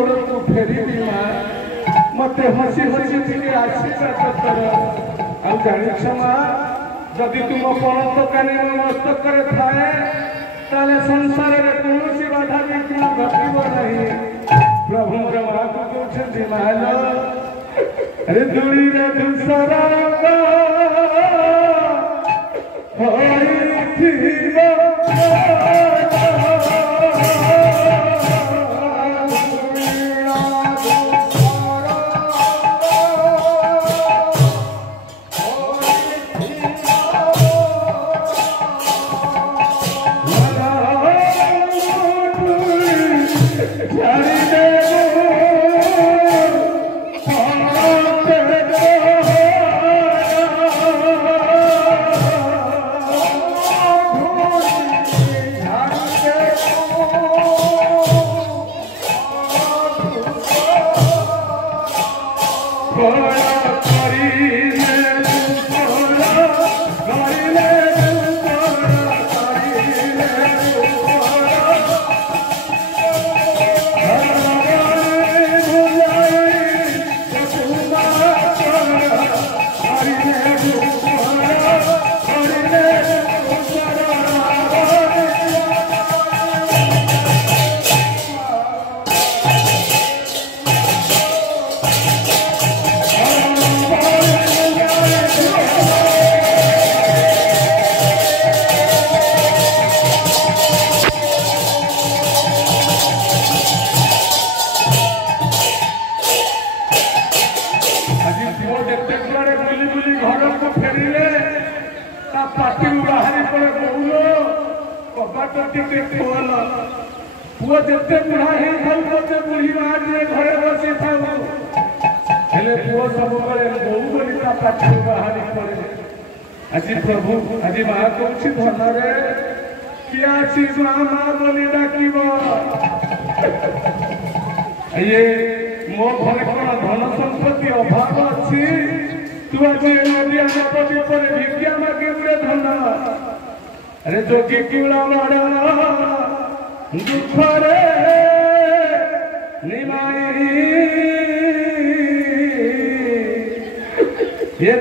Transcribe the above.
को फेरी दिमा मते हसी हसी टिके आशीर्वाद कर आ जानि क्षमा जदि तुम पणत कानी मस्तक करे थाए ताले संसार रे कोनोसी बाधा विघ्न घटिबो नहीं प्रभु रमा को कहछन्ति मालो अरे दुरी रे दुसरा होई थीबो पुआ जिते बुढ़ा ही थाते बुढ़ी मार घरे बसी था पुओ सब बहु बोली पाठी बाहरी पड़े आज प्रभु आज माँ कौन धन रे किया माँ माँ बोली डाक ये मो घर कौन धन संपत्ति अभाव अच्छी तू आज नदिया नदी पर भिक्षा मागे गुड़े धन अरे जोगी किला मारा दुखरे निमाई ये